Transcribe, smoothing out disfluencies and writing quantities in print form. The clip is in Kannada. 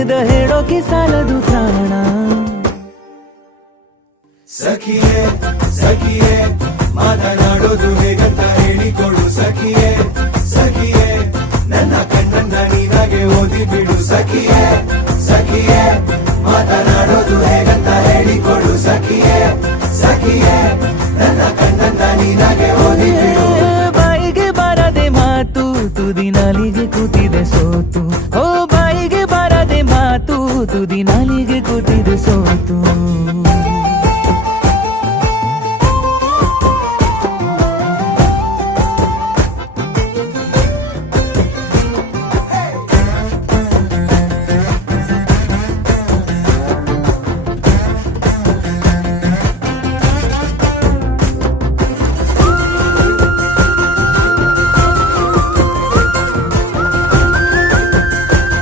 ಸ್ನೇಹದ ಹೇಳೋಕೆ ಸಾಲದು ಪ್ರಾಣ. ಸಖಿಯೇ ಸಖಿಯೇ ಮಾತನಾಡೋದು ಹೇಗಂತ ಹೇಳಿಕೊಡು ಸಖಿಯೇ ಸಖಿಯೇ ನನ್ನ ಕಣ್ಣನ್ನ ನೀನಾಗೆ ಓದಿ ಬಿಡು ಸಖಿಯೇ ಸಖಿಯೇ ಮಾತನಾಡೋದು ಹೇಗಂತ ಹೇಳಿಕೊಡು ಸಖಿಯೇ ಸಖಿಯೇ ನನ್ನ ಕಣ್ಣನ್ನ ನೀನಾಗೆ ಓದಿ ಬಿಡು. ಬಾಯಿಗೆ ಬಾರದೆ ಮಾತು ತುದಿ ನಾಲಿಗೆ ಕೂತಿದೆ ಸೋತು. ಓ ಬಾಯಿಗೆ ಬಾರದೆ ಮಾತು ತುದಿ ನಾಲಿಗೆ